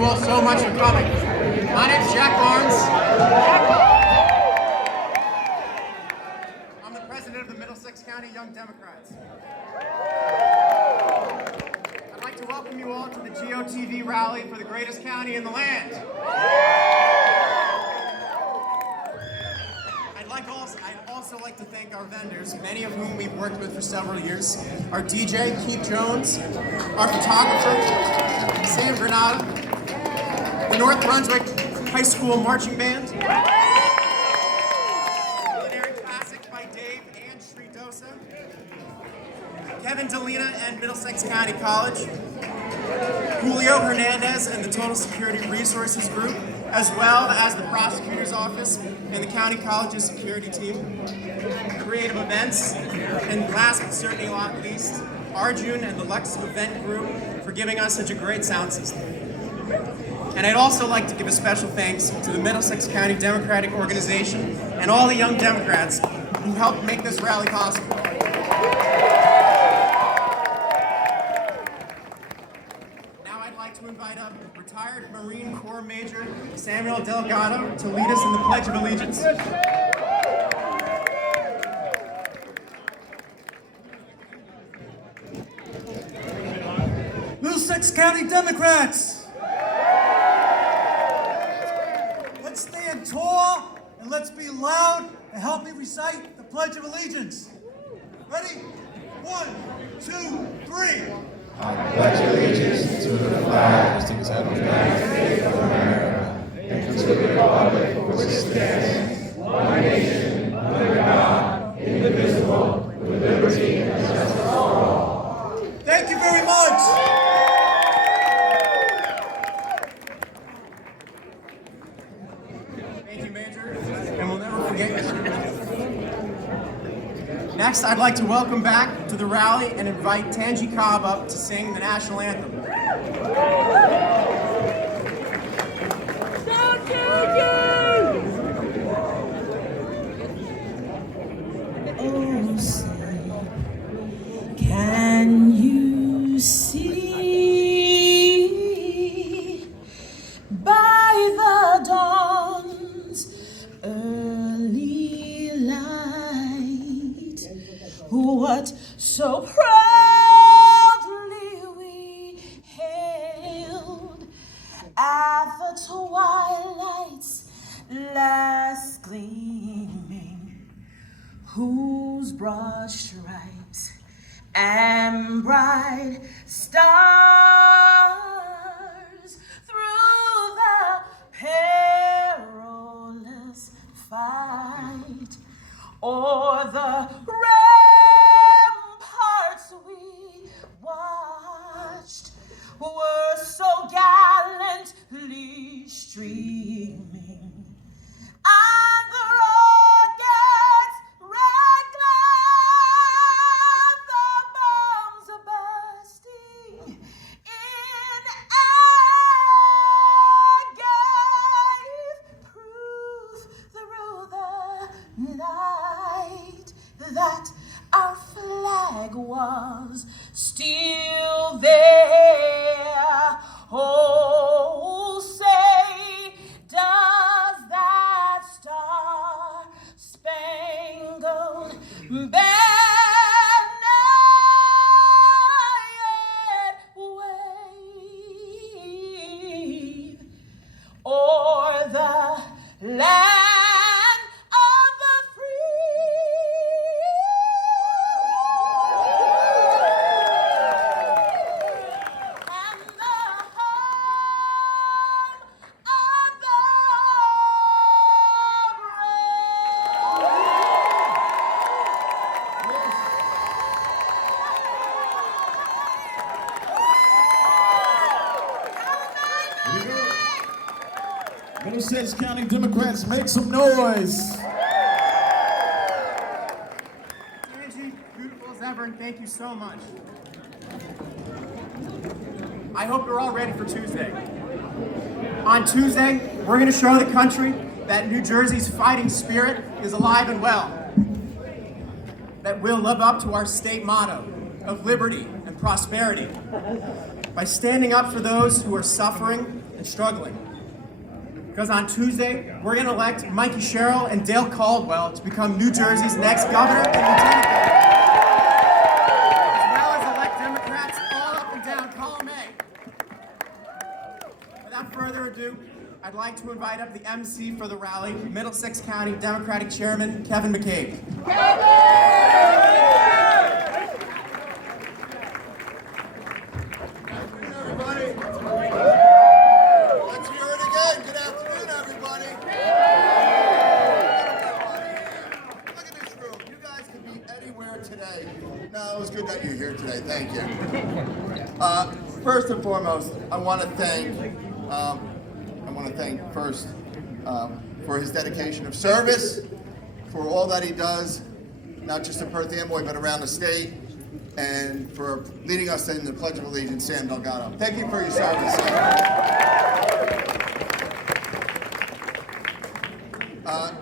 you all so much for coming. My name's Jack Barnes. I'm the president of the Middlesex County Young Democrats. I'd like to welcome you all to the GOTV rally for the greatest county in the land. I'd also like to thank our vendors, many of whom we've worked with for several years. Our DJ, Keith Jones, our photographer, Sam Granada, the North Brunswick High School Marching Band, Culinary Classic by Dave and Sri Dosa, Kevin Delina and Middlesex County College, Julio Hernandez and the Total Security Resources Group, as well as the Prosecutor's Office and the County College's security team, Creative Events, and last but certainly not least, Arjun and the Lux Event Group for giving us such a great sound system. And I'd also like to give a special thanks to the Middlesex County Democratic Organization and all the young Democrats who helped make this rally possible. To invite up retired Marine Corps Major Samuel Delgado to lead us in the Pledge of Allegiance. Middlesex County Democrats! Let's stand tall and let's be loud and help me recite the Pledge of Allegiance. Ready? 1, 2, 3. I pledge allegiance to the flag of the United States of America and to the republic for which it stands, one nation, under God, indivisible, with liberty and justice for all. Thank you very much. Thank you, Major, and we'll never forget you. Next, I'd like to welcome back to the rally and invite Tanji Cobb up to sing the national anthem. Oh, say, can you see by the dawn's early light what so proudly we hailed at the twilight's last gleaming, whose broad stripes and bright stars through the perilous fight o'er the ramparts we watched were so gallantly streaming, and the rockets red glare, the bombs are bursting in air, gave proof through the night that our flag was still there. Oh, say, does that star-spangled banner yet wave o'er the land of the free? And the home of the Middlesex County Democrats, make some noise. Tanji, beautiful as ever, and thank you so much. I hope you're all ready for Tuesday. On Tuesday, we're going to show the country that New Jersey's fighting spirit is alive and well, that we'll live up to our state motto of liberty and prosperity by standing up for those who are suffering and struggling. Because on Tuesday, we're going to elect Mikey Sherrill and Dale Caldwell to become New Jersey's next governor and lieutenant governor, as well as elect Democrats all up and down column A. Without further ado, I'd like to invite up the MC for the rally, Middlesex County Democratic Chairman Kevin McCabe. Today. No, it was good that you're here today. Thank you. First and foremost, I want to thank first for his dedication of service, for all that he does, not just in Perth Amboy but around the state, and for leading us in the Pledge of Allegiance, Sam Delgado. Thank you for your service, Sam.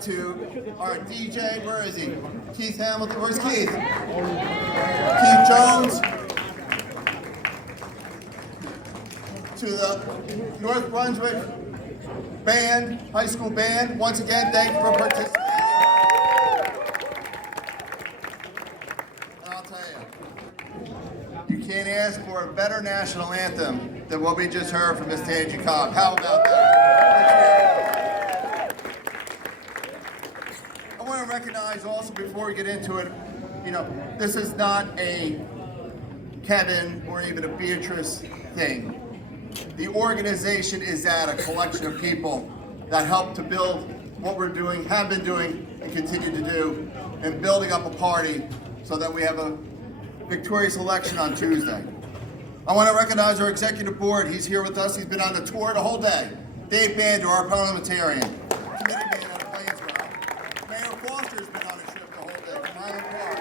To our DJ, where is he? Keith Hamilton, where's Keith? Keith Jones. To the North Brunswick band, high school band, once again, thank you for participating. And I'll tell you can't ask for a better national anthem than what we just heard from Miss Tangi Cobb. How about that? I want to recognize also, before we get into it, this is not a Kevin or even a Beatrice thing. The organization is a collection of people that help to build what we're doing, have been doing, and continue to do, and building up a party so that we have a victorious election on Tuesday. I want to recognize our executive board. He's here with us. He's been on the tour the whole day. Dave Bander, our parliamentarian. Committee man out of Plainsboro. Mayor Foster's been on a trip the whole day from Highland Park.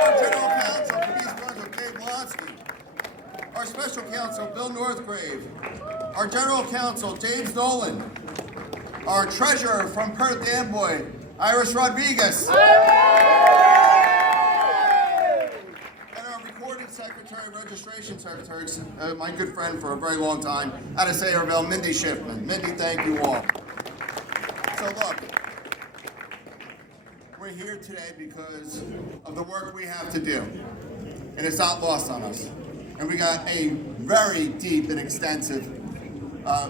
Our general counsel from East Brunswick, Dave Blonsky. Our special counsel, Bill Northgrave. Our general counsel, James Nolan. Our treasurer from Perth Amboy, Iris Rodriguez. Secretary, registration secretary, my good friend for a very long time, out of Sayreville, Mindy Schiffman. Mindy, thank you all. So look, we're here today because of the work we have to do, and it's not lost on us. And we got a very deep and extensive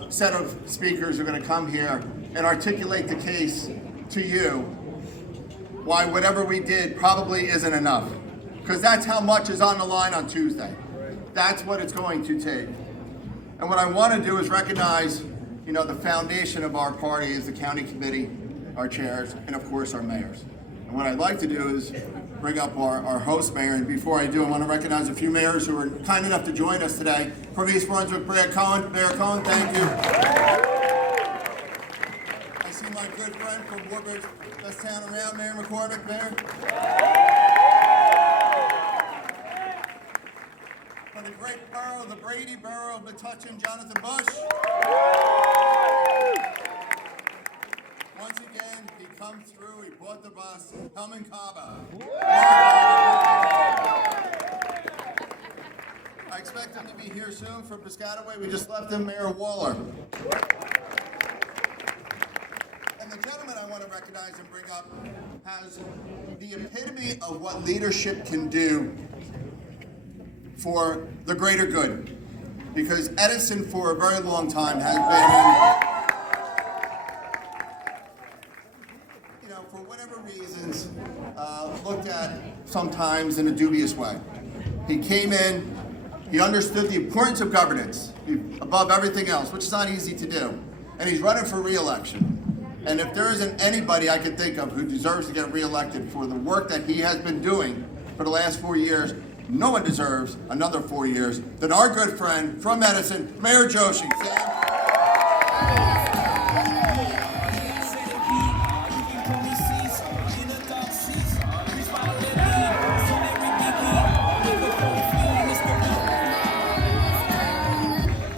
set of speakers who are going to come here and articulate the case to you why whatever we did probably isn't enough. Because that's how much is on the line on Tuesday. That's what it's going to take. And what I want to do is recognize, the foundation of our party is the county committee, our chairs, and of course our mayors. And what I'd like to do is bring up our host mayor. And before I do, I want to recognize a few mayors who are kind enough to join us today. From East Brunswick, Brad Cohen. Mayor Cohen, thank you. I see my good friend from Woodbridge, best town around, Mayor McCormick, Mayor. From the great borough, the Brady borough of Metuchen, Jonathan Bush. Once again, he comes through, he bought the bus, Helman Kaba. I expect him to be here soon from Piscataway. We just left him, Mayor Waller. And the gentleman I want to recognize and bring up has the epitome of what leadership can do for the greater good, because Edison for a very long time has been, for whatever reasons, looked at sometimes in a dubious way. He came in, he understood the importance of governance above everything else, which is not easy to do, and he's running for re-election. And if there isn't anybody I can think of who deserves to get re-elected for the work that he has been doing for the last 4 years, no one deserves another 4 years than our good friend from Edison, Mayor Joshi. Sam?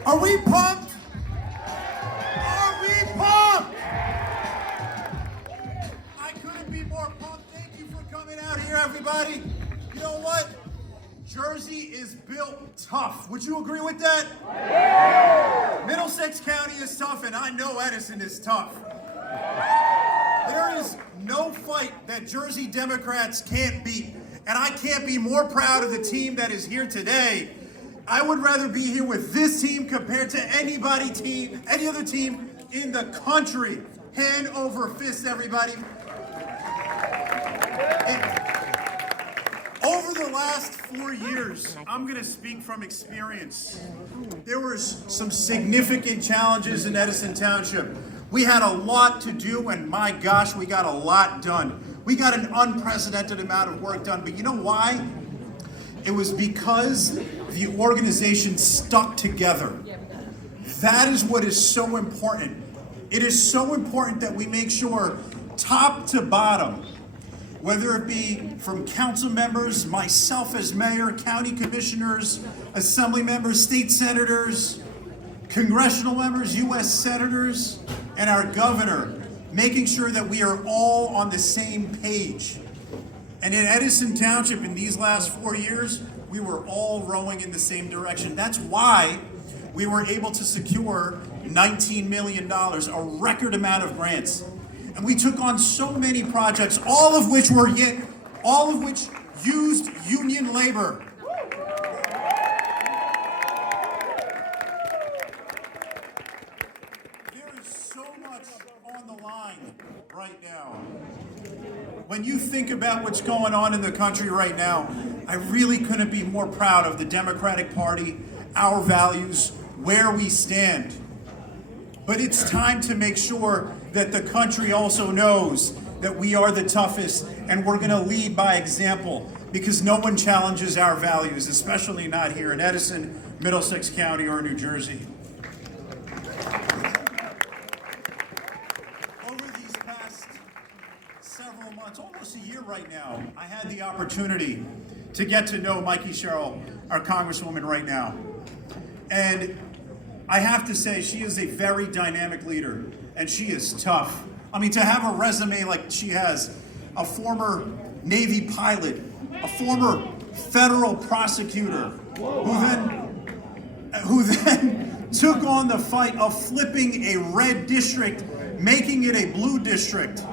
Are we pumped? Are we pumped? I couldn't be more pumped. Thank you for coming out here, everybody. You know what? Jersey is built tough. Would you agree with that? Yeah. Middlesex County is tough, and I know Edison is tough. There is no fight that Jersey Democrats can't beat, and I can't be more proud of the team that is here today. I would rather be here with this team compared to any other team in the country. Hand over fist, everybody. Over the last 4 years, I'm going to speak from experience. There were some significant challenges in Edison Township. We had a lot to do, and my gosh, we got a lot done. We got an unprecedented amount of work done, but you know why? It was because the organization stuck together. That is what is so important. It is so important that we make sure, top to bottom, whether it be from council members, myself as mayor, county commissioners, assembly members, state senators, congressional members, U.S. senators, and our governor, making sure that we are all on the same page. And in Edison Township, in these last 4 years, we were all rowing in the same direction. That's why we were able to secure $19 million, a record amount of grants. And we took on so many projects, all of which used union labor. There is so much on the line right now. When you think about what's going on in the country right now, I really couldn't be more proud of the Democratic Party, our values, where we stand. But it's time to make sure that the country also knows that we are the toughest, and we're going to lead by example, because no one challenges our values, especially not here in Edison, Middlesex County, or New Jersey. Over these past several months, almost a year right now, I had the opportunity to get to know Mikey Sherrill, our Congresswoman, right now. And I have to say, she is a very dynamic leader, and she is tough. I mean, to have a resume like she has, a former Navy pilot, a former federal prosecutor, who then took on the fight of flipping a red district, making it a blue district.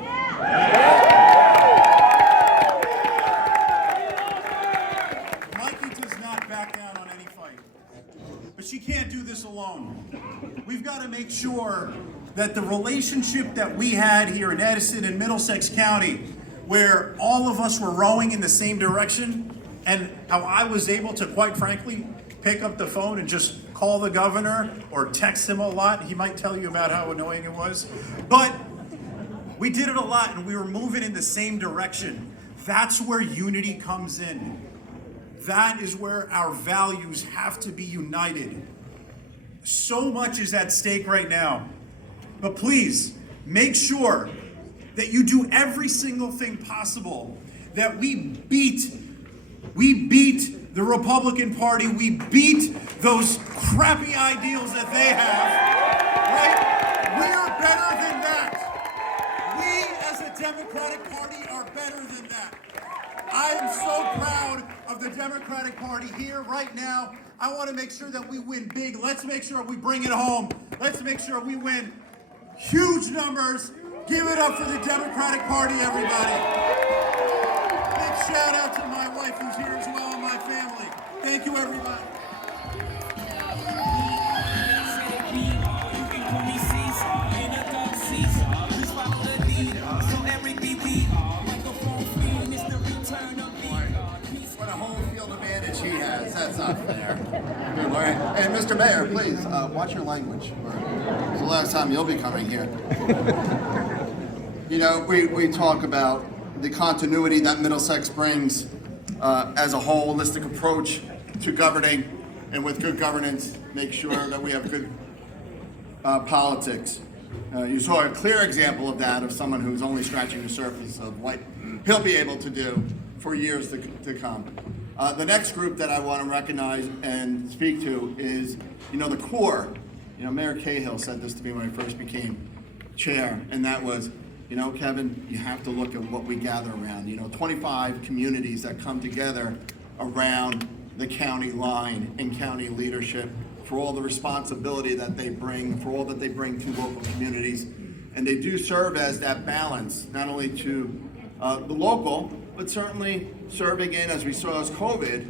Mikey does not back down on any fight. But she can't do this alone. We've got to make sure that the relationship that we had here in Edison and Middlesex County, where all of us were rowing in the same direction, and how I was able to, quite frankly, pick up the phone and just call the governor or text him a lot. He might tell you about how annoying it was. But we did it a lot, and we were moving in the same direction. That's where unity comes in. That is where our values have to be united. So much is at stake right now. But please, make sure that you do every single thing possible, that we beat the Republican Party, we beat those crappy ideals that they have, right? We're better than that. We as a Democratic Party are better than that. I am so proud of the Democratic Party here right now. I want to make sure that we win big. Let's make sure we bring it home. Let's make sure we win huge numbers. Give it up for the Democratic Party, everybody. Big shout out to my wife who's here as well and my family. Thank you, everybody. What a home field advantage he has. That's not fair. And Mr. Mayor, please, watch your language. It's the last time you'll be coming here. You know, we talk about the continuity that Middlesex brings as a holistic approach to governing, and with good governance, make sure that we have good politics. You saw a clear example of that, of someone who's only scratching the surface of what he'll be able to do for years to come. The next group that I want to recognize and speak to is, the core. Mayor Cahill said this to me when I first became chair, and that was, Kevin, you have to look at what we gather around. 25 communities that come together around the county line and county leadership for all the responsibility that they bring, for all that they bring to local communities. And they do serve as that balance, not only to the local, but certainly serving in, as we saw as COVID,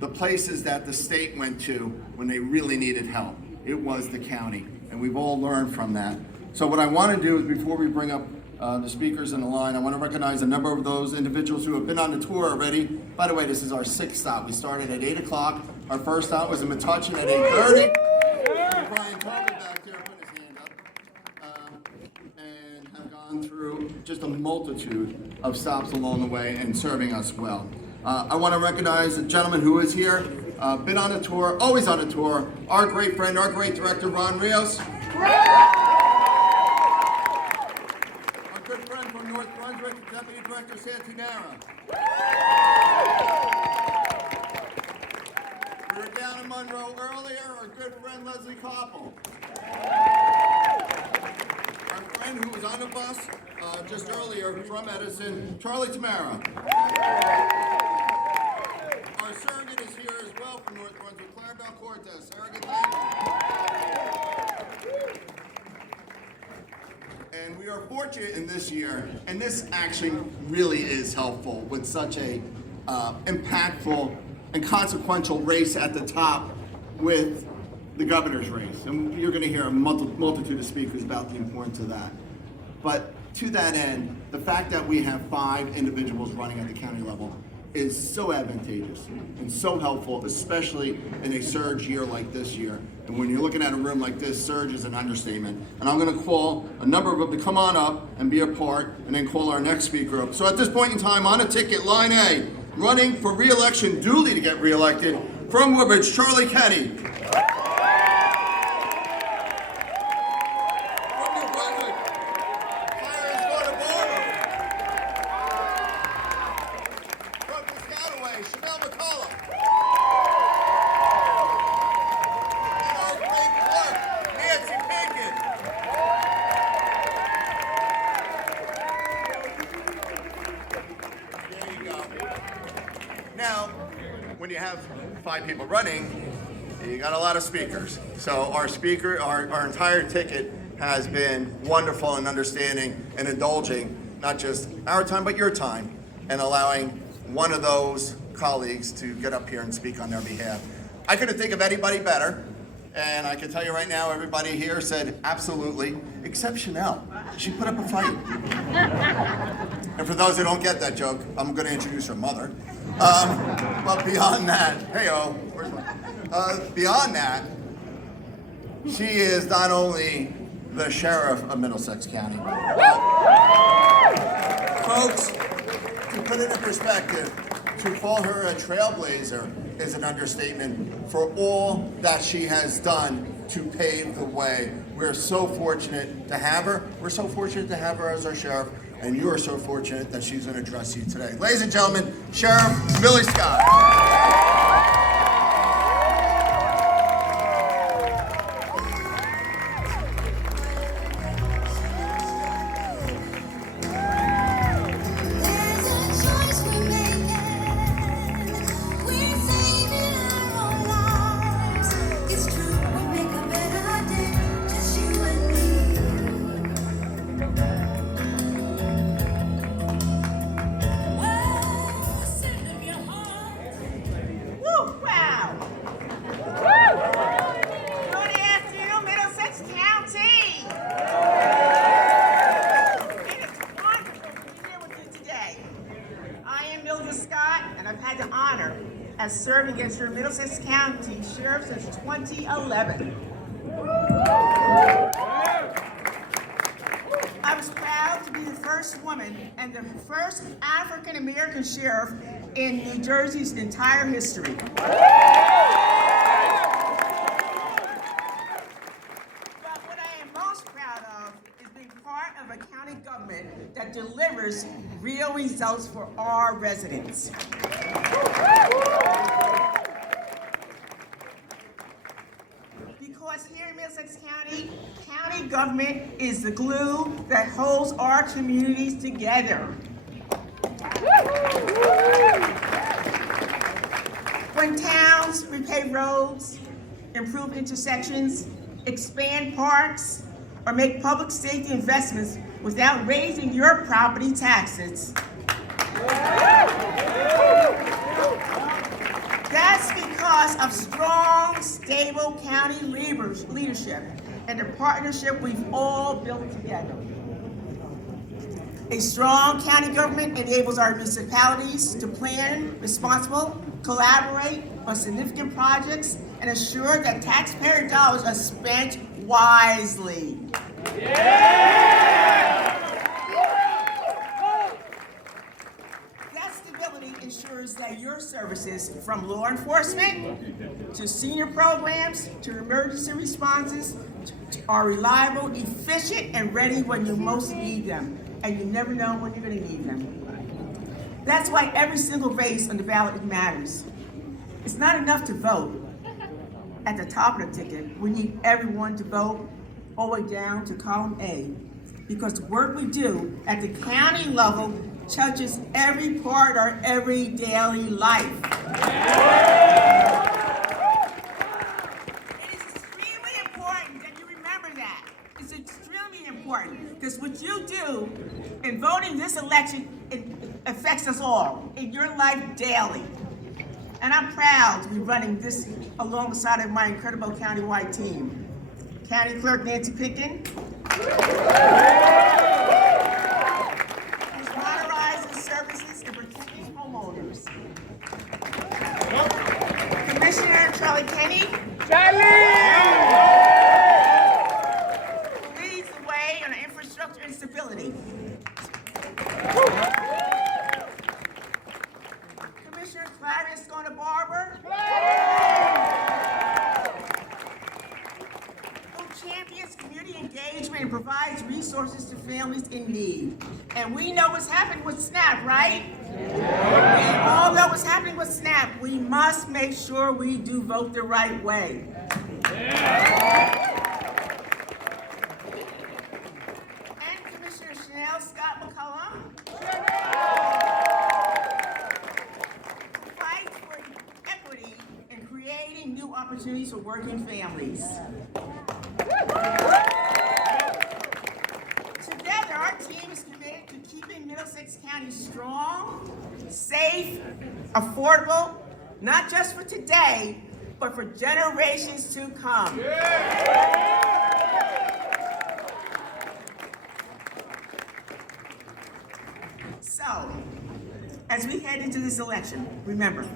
the places that the state went to when they really needed help. It was the county, and we've all learned from that. So what I want to do is, before we bring up the speakers in the line, I want to recognize a number of those individuals who have been on the tour already. By the way, this is our 6th stop. We started at 8 o'clock. Our first stop was in Metuchen at 8:30. Brian Tarver back there put his hand up. And have gone through just a multitude of stops along the way and serving us well. I want to recognize a gentleman who is here, been on the tour, always on the tour, our great friend, our great director, Ron Rios. Our good friend from North Brunswick, Deputy Director Santinara. We were down in Monroe earlier, our good friend Leslie Koppel. Our friend who was on the bus just earlier from Edison, Charlie Tamara. Our surrogate is here as well from North Brunswick, Clarabelle Cortez. Surrogate, thank you. And we are fortunate in this year, and this actually really is helpful with such a impactful and consequential race at the top with the governor's race. And you're going to hear a multitude of speakers about the importance of that. But to that end, the fact that we have 5 individuals running at the county level is so advantageous and so helpful, especially in a surge year like this year. And when you're looking at a room like this, surge is an understatement. And I'm going to call a number of them to come on up and be a part, and then call our next speaker up. So at this point in time, on a ticket, line A, running for re-election, duly to get re-elected, from Woodbridge, Charlie Kenny. Now, when you have 5 people running, you got a lot of speakers. So our entire ticket has been wonderful in understanding and indulging not just our time, but your time, and allowing one of those colleagues to get up here and speak on their behalf. I couldn't think of anybody better, and I can tell you right now, everybody here said absolutely, except Chanel. She put up a fight. And for those who don't get that joke, I'm going to introduce her mother. But beyond that, beyond that, she is not only the sheriff of Middlesex County. Folks, to put it in perspective, to call her a trailblazer is an understatement for all that she has done to pave the way. We're so fortunate to have her. We're so fortunate to have her as our sheriff, and you are so fortunate that she's going to address you today. Ladies and gentlemen, Sheriff Billy Scott. Has served against your Middlesex County Sheriff since 2011. I was proud to be the first woman and the first African American sheriff in New Jersey's entire history. But what I am most proud of is being part of a county government that delivers real results for our residents. Because here in Middlesex County, county government is the glue that holds our communities together. When when towns repave roads, improve intersections, expand parks, or make public safety investments without raising your property taxes. That's because of strong, stable county leadership and the partnership we've all built together. A strong county government enables our municipalities to plan, responsible, collaborate on significant projects, and ensure that taxpayer dollars are spent wisely. That stability ensures that your services, from law enforcement to senior programs to emergency responses, are reliable, efficient, and ready when you most need them. And you never know when you're going to need them. That's why every single race on the ballot matters. It's not enough to vote at the top of the ticket. We need everyone to vote all the way down to column A, because the work we do at the county level touches every part of our every daily life. It is extremely important that you remember that. It's extremely important, because what you do in voting this election, it affects us all in your life daily. And I'm proud to be running this alongside of my incredible countywide team. County Clerk Nancy Picken, who's modernizing services and protecting homeowners. Commissioner Charlie Kenny, who leads the way on infrastructure and stability. Commissioner Clarice Barber, who champions community engagement and provides resources to families in need. And we know what's happening with SNAP, right? We all know what's happening with SNAP. We must make sure we do vote the right way. And Commissioner Chanel Scott McCullum, fights for equity and creating new opportunities for working families. Together, our team is committed to keeping Middlesex County strong, safe, affordable, not just for today, but for generations to come. So, as we head into this election, remember,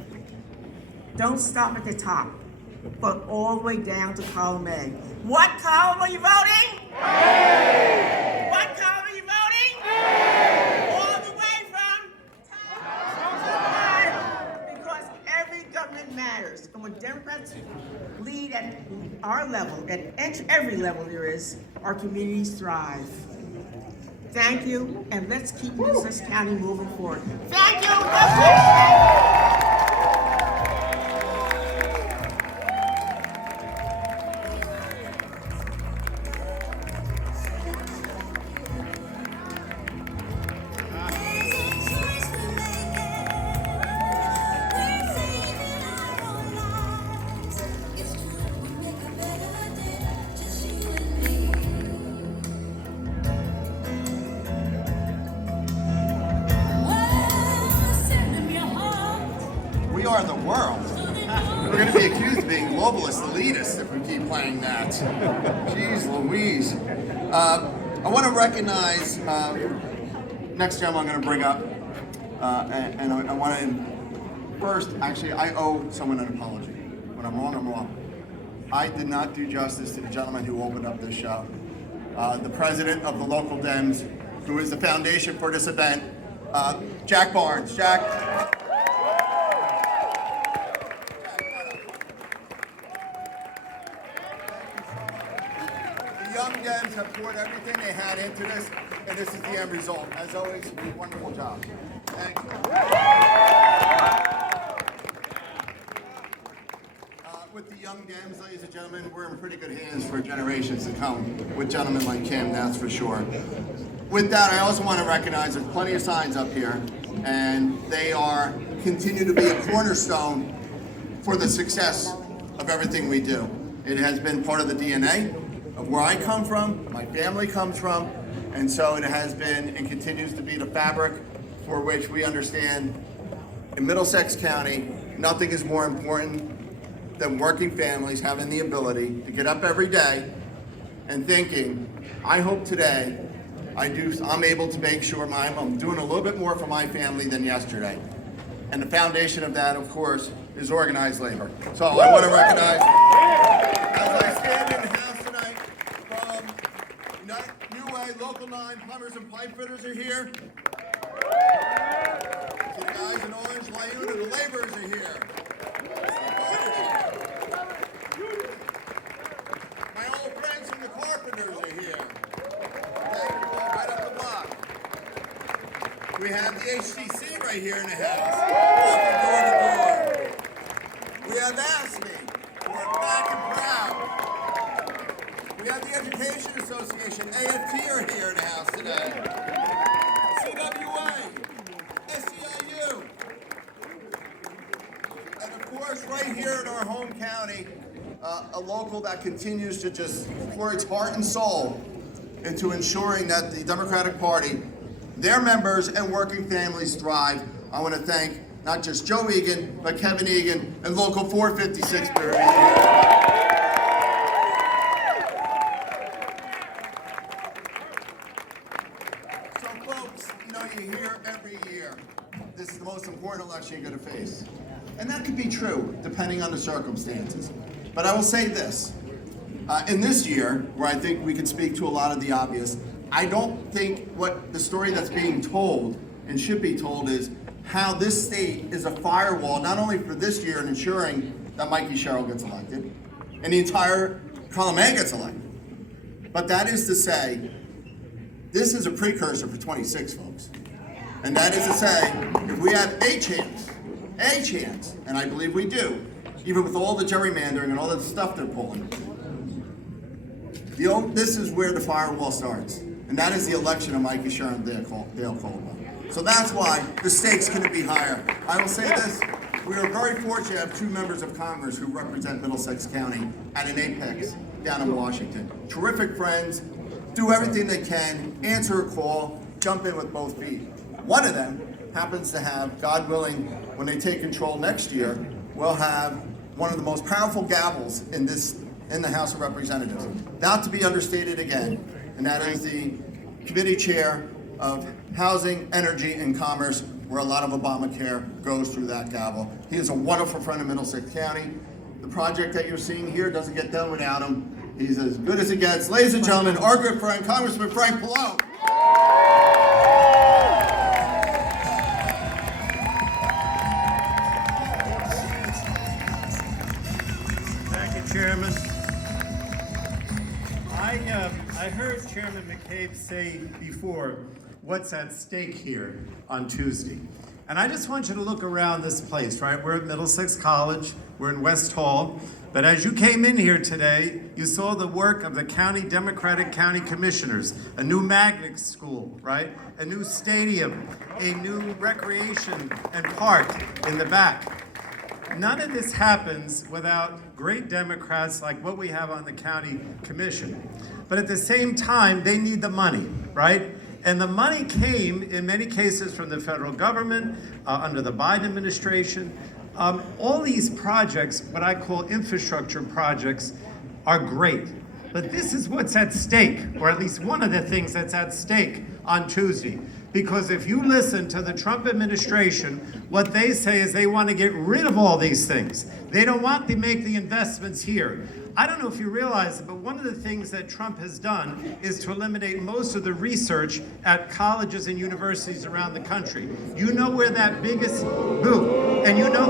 don't stop at the top, but all the way down to column A. What column are you voting? A! What column are you voting? A! All the way from top to bottom, because every government matters. And when Democrats lead at our level, at every level there is, our communities thrive. Thank you, and let's keep Middlesex County moving forward. Thank you. We are the world. We're going to be accused of being globalist elitists if we keep playing that. Jeez Louise. I want to recognize, next gentleman I'm going to bring up, and I want to, first, actually, I owe someone an apology. When I'm wrong, I'm wrong. I did not do justice to the gentleman who opened up this show. The president of the local Dems, who is the foundation for this event, Jack Barnes. Jack. The young Dems have poured everything they had into this, and this is the end result. As always, wonderful job. Thank you. With the young Dems, ladies and gentlemen, we're in pretty good hands for generations to come with gentlemen like him, that's for sure. With that, I also want to recognize there's plenty of signs up here, and they continue to be a cornerstone for for the success of everything we do. It has been part of the DNA of where I come from, my family comes from, and so it has been and continues to be the fabric for which we understand in Middlesex County, nothing is more important than working families having the ability to get up every day and thinking, I hope today I'm able to make sure I'm doing a little bit more for my family than yesterday. And the foundation of that, of course, is organized labor. So I want to recognize, as I stand in the house tonight, from New Way, Local 9, plumbers and pipe fitters are here. See the guys in orange, Layun, and the laborers are here. My old friends from the carpenters are here. Thank you all, right up the block. We have the HTC right here in the house, walking door to door. We have ASME, we're back and proud. We have the Education Association, AFT are here in the house today. CWA, SEIU. And of course, right here in our home county, a local that continues to just pour its heart and soul into ensuring that the Democratic Party, their members and working families thrive. I want to thank not just Joe Egan, but Kevin Egan and Local 456 for being here. So folks, you hear every year, this is the most important election you're going to face. And that could be true, depending on the circumstances. But I will say this, in this year, where I think we can speak to a lot of the obvious, I don't think what the story that's being told and should be told is how this state is a firewall, not only for this year in ensuring that Mikey Sherrill gets elected, and the entire column A gets elected. But that is to say, this is a precursor for 26, folks. And that is to say, if we have a chance, and I believe we do, even with all the gerrymandering and all the stuff they're pulling, this is where the firewall starts. And that is the election of Mikey Sherrill and Dale Caldwell. So that's why the stakes couldn't be higher. I will say this, we are very fortunate to have two members of Congress who represent Middlesex County at an apex down in Washington. Terrific friends, do everything they can, answer a call, jump in with both feet. One of them happens to have, God willing, when they take control next year, will have one of the most powerful gavels in the House of Representatives. Not to be understated again, and that is the committee chair of Housing, Energy, and Commerce, where a lot of Obamacare goes through that gavel. He is a wonderful friend of Middlesex County. The project that you're seeing here doesn't get done without him. He's as good as it gets. Ladies and gentlemen, our good friend, Congressman Frank Pallone. Thank you, Chairman. I heard Chairman McCabe say before, what's at stake here on Tuesday. And I just want you to look around this place, right? We're at Middlesex College, we're in West Hall, but as you came in here today, you saw the work of the Democratic County Commissioners, a new magnet school, right? A new stadium, a new recreation and park in the back. None of this happens without great Democrats like what we have on the county commission. But at the same time, they need the money, right? And the money came, in many cases, from the federal government, under the Biden administration. All these projects, what I call infrastructure projects, are great. But this is what's at stake, or at least one of the things that's at stake on Tuesday. Because if you listen to the Trump administration, what they say is they want to get rid of all these things. They don't want to make the investments here. I don't know if you realize it, but one of the things that Trump has done is to eliminate most of the research at colleges and universities around the country. You know where that biggest and you know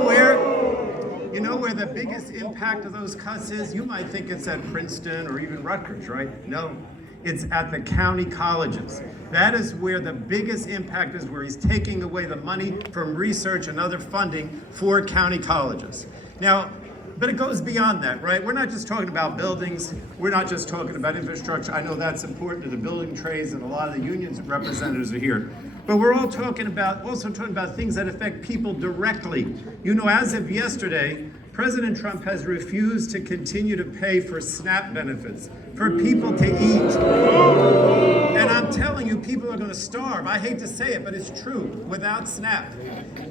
where the biggest impact of those cuts is? You might think it's at Princeton or even Rutgers, right? No, it's at the county colleges. That is where the biggest impact is, where he's taking away the money from research and other funding for county colleges. Now, but it goes beyond that, right? We're not just talking about buildings. We're not just talking about infrastructure. I know that's important to the building trades, and a lot of the unions representatives are here. But we're all also talking about things that affect people directly. You know, as of yesterday, President Trump has refused to continue to pay for SNAP benefits for people to eat. And I'm telling you, people are going to starve. I hate to say it, but it's true, without SNAP.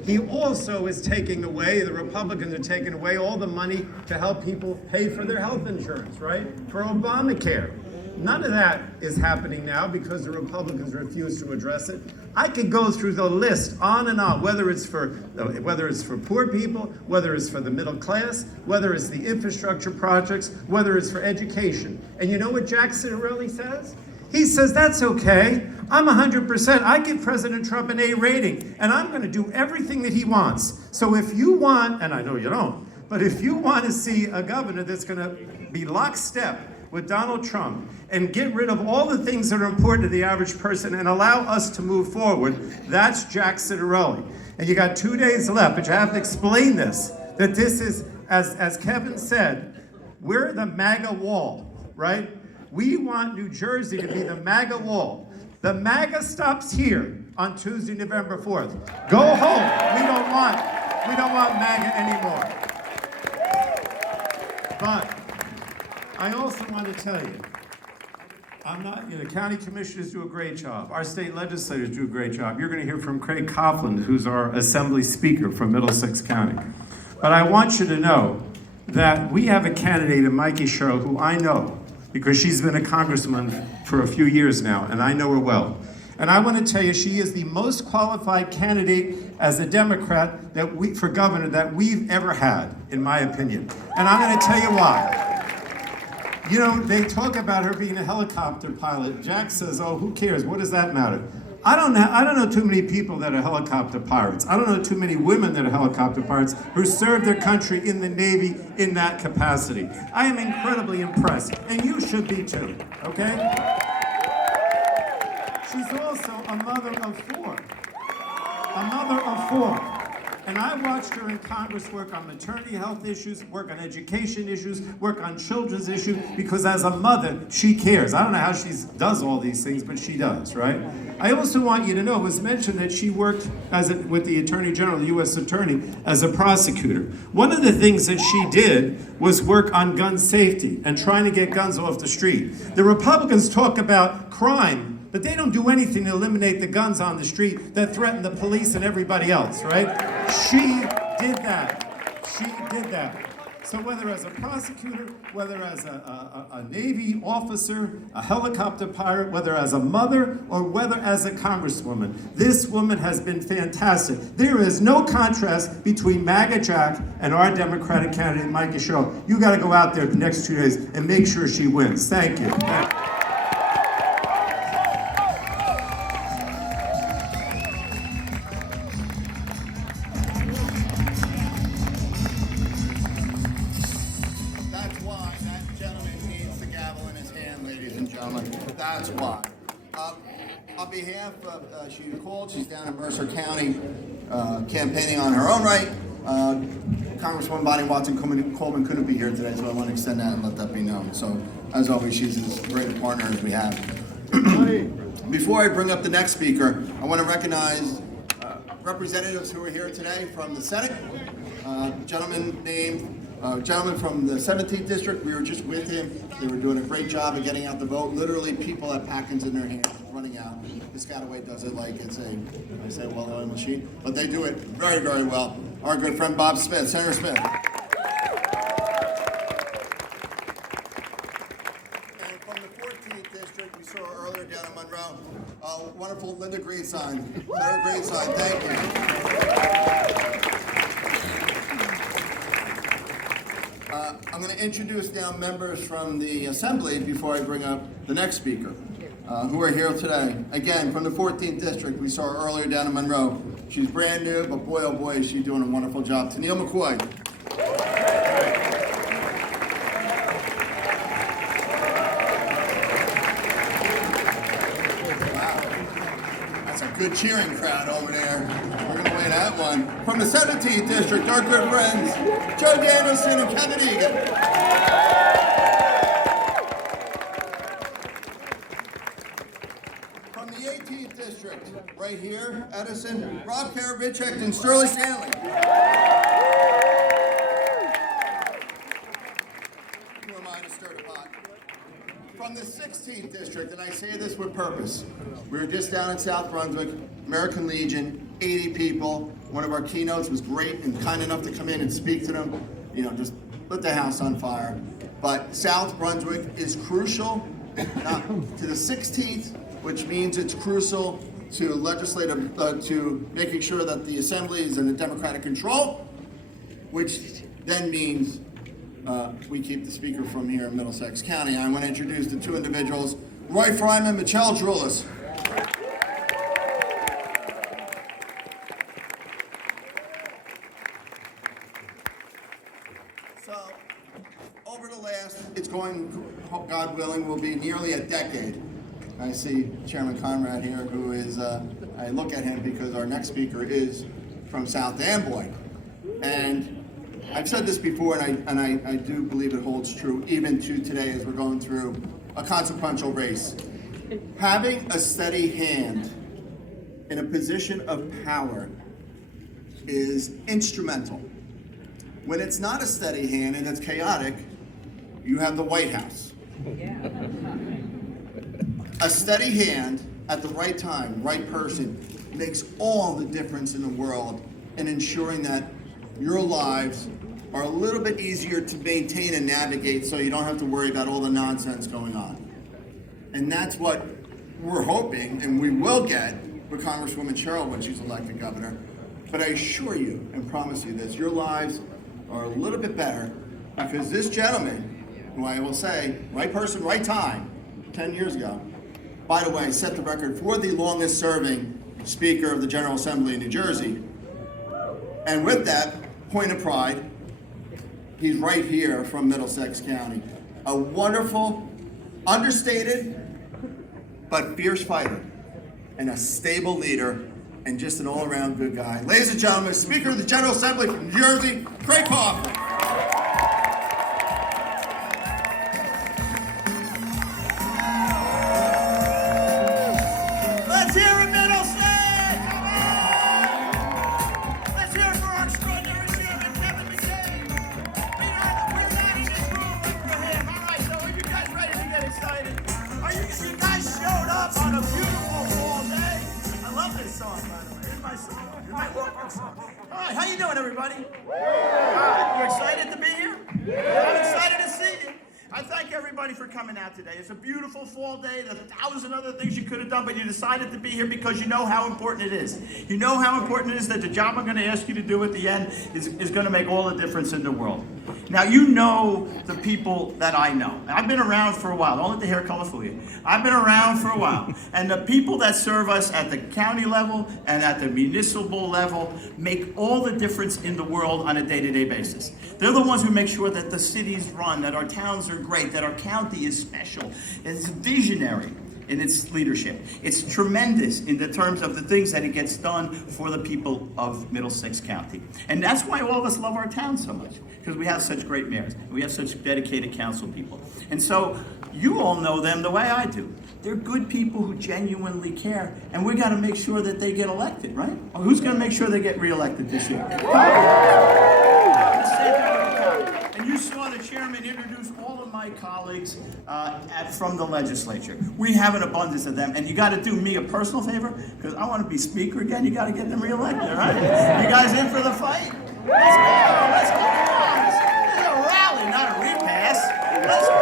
He also is taking away, the Republicans are taking away all the money to help people pay for their health insurance, right? For Obamacare. None of that is happening now because the Republicans refuse to address it. I could go through the list on and on, whether it's for poor people, whether it's for the middle class, whether it's the infrastructure projects, whether it's for education. And you know what Jack Ciattarelli says? He says, that's okay. I'm 100%. I give President Trump an A rating, and I'm going to do everything that he wants. So if you want, and I know you don't, but if you want to see a governor that's going to be lockstep with Donald Trump and get rid of all the things that are important to the average person and allow us to move forward, that's Jack Ciattarelli. And you got 2 days left, but you have to explain this, that this is, as Kevin said, we're the MAGA wall, right? We want New Jersey to be the MAGA wall. The MAGA stops here on Tuesday, November 4th. Go home. We don't want MAGA anymore. But I also want to tell you, county commissioners do a great job. Our state legislators do a great job. You're going to hear from Craig Coughlin, who's our assembly speaker from Middlesex County. But I want you to know that we have a candidate in Mikey Sherrill who I know because she's been a congresswoman for a few years now, and I know her well. And I want to tell you, she is the most qualified candidate as a Democrat for governor that we've ever had, in my opinion. And I'm going to tell you why. You know, they talk about her being a helicopter pilot. Jack says, oh, who cares? What does that matter? I don't know too many people that are helicopter pirates. I don't know too many women that are helicopter pirates who served their country in the Navy in that capacity. I am incredibly impressed, and you should be too, okay? She's also a mother of four. A mother of four. And I watched her in Congress work on maternity health issues, work on education issues, work on children's issues, because as a mother, she cares. I don't know how she does all these things, but she does, right? I also want you to know, it was mentioned that she worked with the Attorney General, the U.S. Attorney, as a prosecutor. One of the things that she did was work on gun safety and trying to get guns off the street. The Republicans talk about crime, but they don't do anything to eliminate the guns on the street that threaten the police and everybody else, right? She did that. She did that. So whether as a prosecutor, whether as a Navy officer, a helicopter pilot, whether as a mother, or whether as a congresswoman, this woman has been fantastic. There is no contrast between MAGA Jack and our Democratic candidate, Mike Sherrill. You got to go out there the next 2 days and make sure she wins. Thank you. That's why. On behalf of, she called, she's down in Mercer County campaigning on her own right. Congresswoman Bonnie Watson-Coleman couldn't be here today, so I want to extend that and let that be known. So, as always, she's as great a partner as we have. Before I bring up the next speaker, I want to recognize representatives who are here today from the Senate. Gentleman from the 17th District, we were just with him. They were doing a great job of getting out the vote. Literally, people have packets in their hands running out. Piscataway does it like it's a well-oiled machine, but they do it very, very well. Our good friend Bob Smith, Senator Smith. And from the 14th District, we saw her earlier down in Monroe, wonderful Linda Greenstein. Senator Greenstein, thank you. I'm going to introduce now members from the Assembly before I bring up the next speaker, who are here today. Again, from the 14th District, we saw her earlier down in Monroe. She's brand new, but boy, oh boy, is she doing a wonderful job. Tennille McCoy. Wow, that's a good cheering crowd over there. We're going to win that one. From the 17th District, our good friends, Joe Danielson and Kevin Egan. From the 18th District, right here, Edison, Rob Karavicek and Sterling Stanley. from the 16th district, and I say this with purpose. We were just down in South Brunswick, American Legion, 80 people. One of our keynotes was great and kind enough to come in and speak to them. You know, just lit the house on fire. But South Brunswick is crucial to the 16th, which means it's crucial to legislative, to making sure that the assembly is in a democratic control, which then means we keep the speaker from here in Middlesex County. I want to introduce the two individuals, Roy Fryman and Michelle Drulis. So, over the last, it's going, God willing, will be nearly a decade. I see Chairman Conrad here, who is, I look at him because our next speaker is from South Amboy. And I've said this before, and I do believe it holds true even to today as we're going through a consequential race. Having a steady hand in a position of power is instrumental. When it's not a steady hand and it's chaotic, you have the White House. A steady hand at the right time, right person, makes all the difference in the world in ensuring that your lives are a little bit easier to maintain and navigate so you don't have to worry about all the nonsense going on. And that's what we're hoping, and we will get with Congresswoman Cheryl when she's elected governor. But I assure you and promise you this, your lives are a little bit better because this gentleman, who I will say, right person, right time, 10 years ago, by the way, set the record for the longest serving Speaker of the General Assembly in New Jersey. And with that, point of pride, he's right here from Middlesex County. A wonderful, understated, but fierce fighter, and a stable leader, and just an all-around good guy. Ladies and gentlemen, Speaker of the General Assembly from New Jersey, Craig Hoffman. Let's hear it, Middlesex! Come on! Let's hear it for our extraordinary chairman, Kevin McCabe. We're not in this room for him. All right, so are you guys ready to get excited? You guys showed up on a beautiful fall day. I love this song, by the way. Here's my song. Here's my walk-in song. All right, how you doing, everybody? You excited to be here? I'm excited to see you. I thank everybody for coming out today. It's a beautiful fall day. There's 1,000 other things you could have done, but you decided to be here because you know how important it is. You know how important it is that the job I'm going to ask you to do at the end is going to make all the difference in the world. Now, you know the people that I know. I've been around for a while. Don't let the hair color fool you. I've been around for a while. And the people that serve us at the county level and at the municipal level make all the difference in the world on a day-to-day basis. They're the ones who make sure that the cities run, that our towns are great, that our county is special. It's visionary in its leadership. It's tremendous in the terms of the things that it gets done for the people of Middlesex County. And that's why all of us love our town so much, because we have such great mayors. We have such dedicated council people. And so you all know them the way I do. They're good people who genuinely care, and we got to make sure that they get elected, right? Well, who's going to make sure they get reelected this year? And you saw the chairman introduce all of my colleagues from the legislature. We have an abundance of them, and you got to do me a personal favor, because I want to be speaker again. You got to get them reelected, all right? You guys in for the fight? Let's go! Let's go! This is a rally, not a repass. Let's go!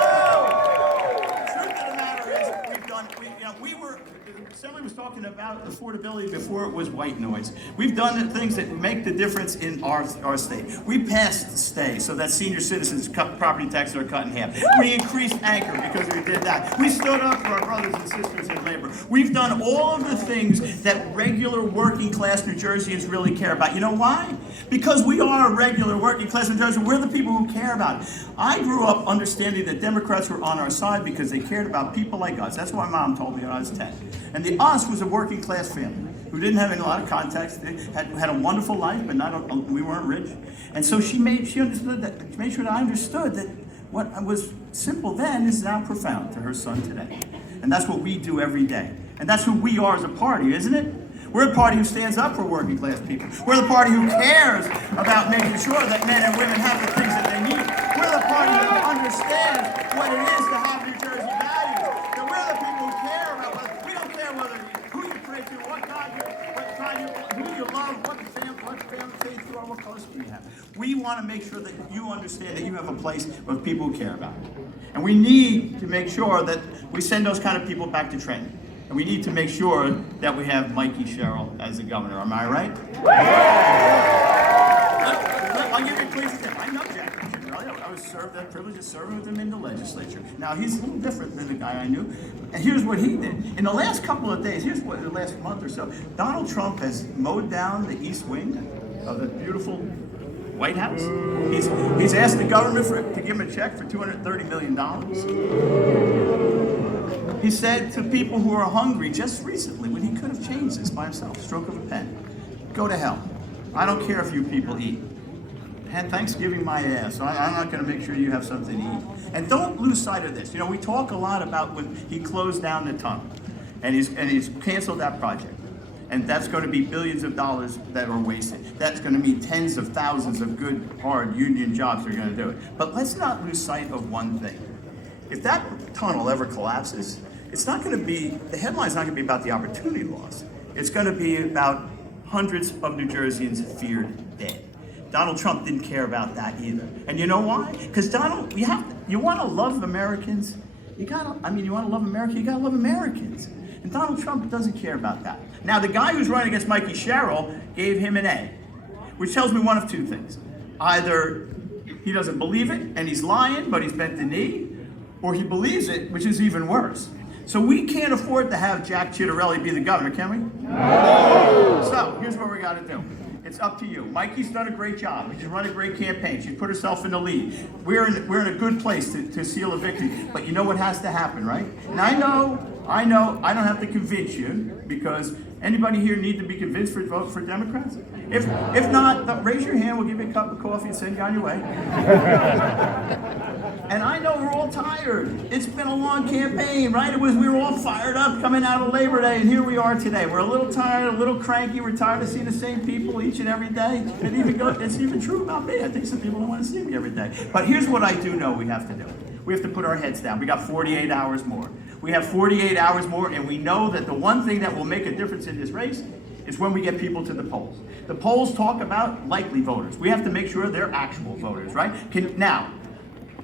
Somebody was talking about affordability before it was white noise. We've done the things that make the difference in our state. We passed stay so that senior citizens' property taxes are cut in half. We increased anchor because we did that. We stood up for our brothers and sisters in labor. We've done all of the things that regular working class New Jerseyans really care about. You know why? Because we are regular working class New Jerseyans. We're the people who care about it. I grew up understanding that Democrats were on our side because they cared about people like us. That's what my mom told me when I was 10. And the us was a working class family who didn't have a lot of contacts, had a wonderful life, but we weren't rich. And so she made sure that I understood that what was simple then is now profound to her son today. And that's what we do every day. And that's who we are as a party, isn't it? We're the party who stands up for working class people. We're the party who cares about making sure that men and women have the things that they need. We're the party who understands what it is to have New Jersey values. sure that you understand that you have a place with people who care about it. And we need to make sure that we send those kind of people back to Trenton. And we need to make sure that we have Mikey Sherrill as the governor. Am I right? I'll give you a quick tip. I know Jack Chiarelli. I was served that privilege of serving with him in the legislature. Now, he's a little different than the guy I knew. And here's what he did. In the last couple of days, the last month or so, Donald Trump has mowed down the east wing of the beautiful White House. He's asked the government to give him a check for $230 million. He said to people who are hungry just recently, when he could have changed this by himself, stroke of a pen, go to hell. I don't care if you people eat. And Thanksgiving my ass, so I'm not going to make sure you have something to eat. And don't lose sight of this. You know, we talk a lot about when he closed down the tunnel, and he's canceled that project. And that's going to be billions of dollars that are wasted. That's going to mean tens of thousands of good, hard union jobs that are going to do it. But let's not lose sight of one thing. If that tunnel ever collapses, it's not going to be, the headline's not going to be about the opportunity loss. It's going to be about hundreds of New Jerseyans feared dead. Donald Trump didn't care about that either. And you know why? Because Donald, you want to love Americans, you want to love America, you got to love Americans. And Donald Trump doesn't care about that. Now, the guy who's running against Mikey Sherrill gave him an A, which tells me one of two things. Either he doesn't believe it and he's lying, but he's bent the knee, or he believes it, which is even worse. So we can't afford to have Jack Chiarelli be the governor, can we? No! So here's what we got to do. It's up to you. Mikey's done a great job. She's run a great campaign. She's put herself in the lead. We're in a good place to seal a victory. But you know what has to happen, right? And I know, I don't have to convince you, because anybody here need to be convinced for vote for Democrats? If not, raise your hand. We'll give you a cup of coffee and send you on your way. And I know we're all tired. It's been a long campaign, right? We were all fired up coming out of Labor Day, and here we are today. We're a little tired, a little cranky. We're tired of seeing the same people each and every day. It's even true about me. I think some people don't want to see me every day. But here's what I do know we have to do. We have to put our heads down. We got 48 hours more. We have 48 hours more, and we know that the one thing that will make a difference in this race is when we get people to the polls. The polls talk about likely voters. We have to make sure they're actual voters, right? Now,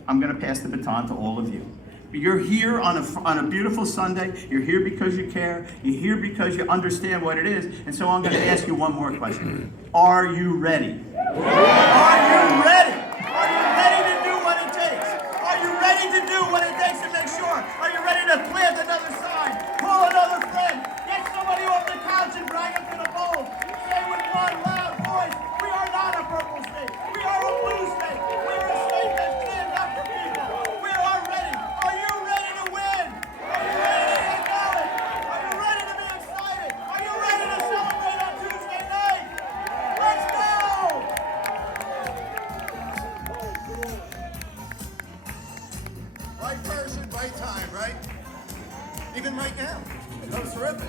I'm going to pass the baton to all of you. You're here on a beautiful Sunday. You're here because you care. You're here because you understand what it is. And so I'm going to ask you one more question. Are you ready? Are you ready? Are you ready to do what it takes? Are you ready to do what it takes to make sure? Are you ready to plant another sign? Call another friend? Get somebody off the couch and drag them to the polls. Say with one loud voice, we are not a purple state. We are a blue state. We are a state that stands up for people. We are ready. Are you ready to win? Are you ready to get going? Are you ready to be excited? Are you ready to celebrate on Tuesday night? Let's go! Right person, right time, right? Even right now. That was terrific.